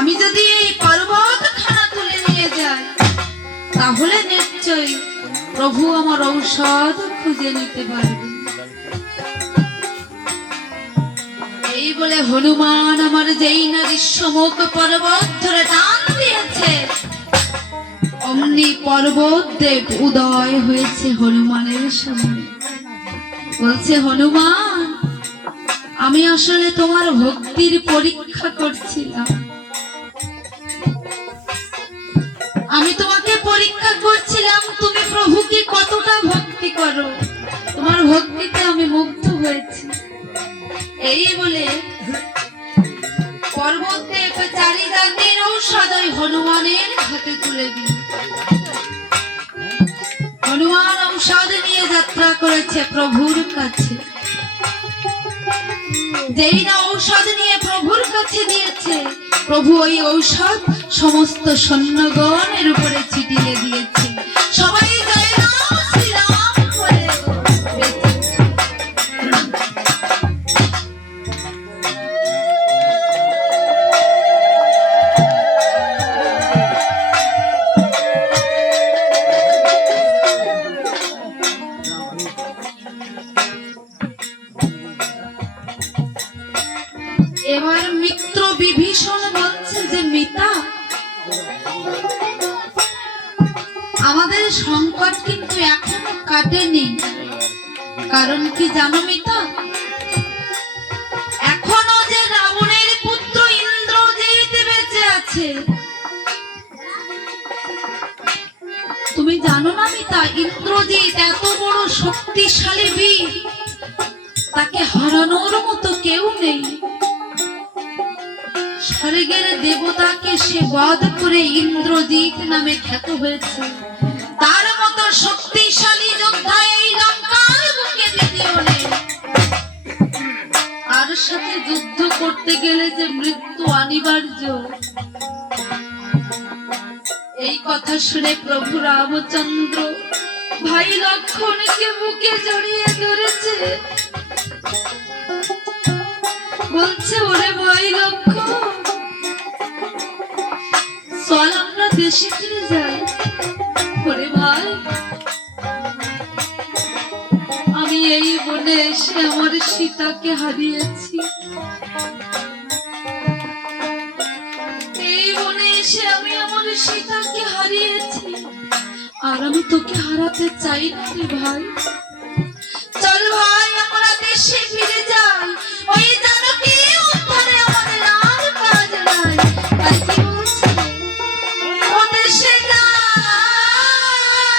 আমি যদি এই পর্বত খানা তুলে নিয়ে যাই, তাহলে নিশ্চয়ই প্রভু আমার ঔষধ খুঁজে নিতে পারবে। এই বলে হনুমান আমার যেই না বিশ্বমুখ পর্বত ধরে টান দিয়েছে, অমনি পর্বত দেব উদয় হয়েছে হনুমানের সামনে। বলছে, হনুমান, আমি আসলে তোমার ভক্তির পরীক্ষা করছিলাম। এই বলে হনুমান ঔষধ নিয়ে যাত্রা করেছে প্রভুর কাছে। যেই না ঔষধ নিয়ে প্রভুর কাছে দিয়েছে, প্রভু ওই ঔষধ সমস্ত সৈন্যগণের এবার মিত্র বিভীষণ বলছে যে, মিতা, আমাদের সংকট কিন্তু এখনও কাটেনি। কারণ কি জানো মিতা? এখনও যে রাবণের পুত্র ইন্দ্র ইন্দ্রজিৎ বেঁচে আছে। তুমি জানো না মিতা, ইন্দ্রজিৎ এত বড় শক্তিশালী বীর, তাকে হারানোর মতো স্বর্গের দেবতাকে সে বধ করে ইন্দ্রজিৎ নামে খ্যাত হয়েছে। তার মতো শক্তিশালী যোদ্ধা এই লঙ্কার বুকে দ্বিতীয় নেই। তার সাথে যুদ্ধ করতে গেলে যে মৃত্যু অনিবার্য। এই কথা শুনে প্রভু রামচন্দ্র ভাই লক্ষণকে বুকে জড়িয়ে ধরেছে। বলছে, ওরে ভাই লক্ষণ চল আমরা দেশে ফিরে যাই। ওরে ভাই, আমি এই বনে এসে আমার সীতাকে হারিয়েছি। এই বনে এসে আমি আমার সীতাকে হারিয়েছি। আর আমি তোকে হারাতে চাই না রে ভাই।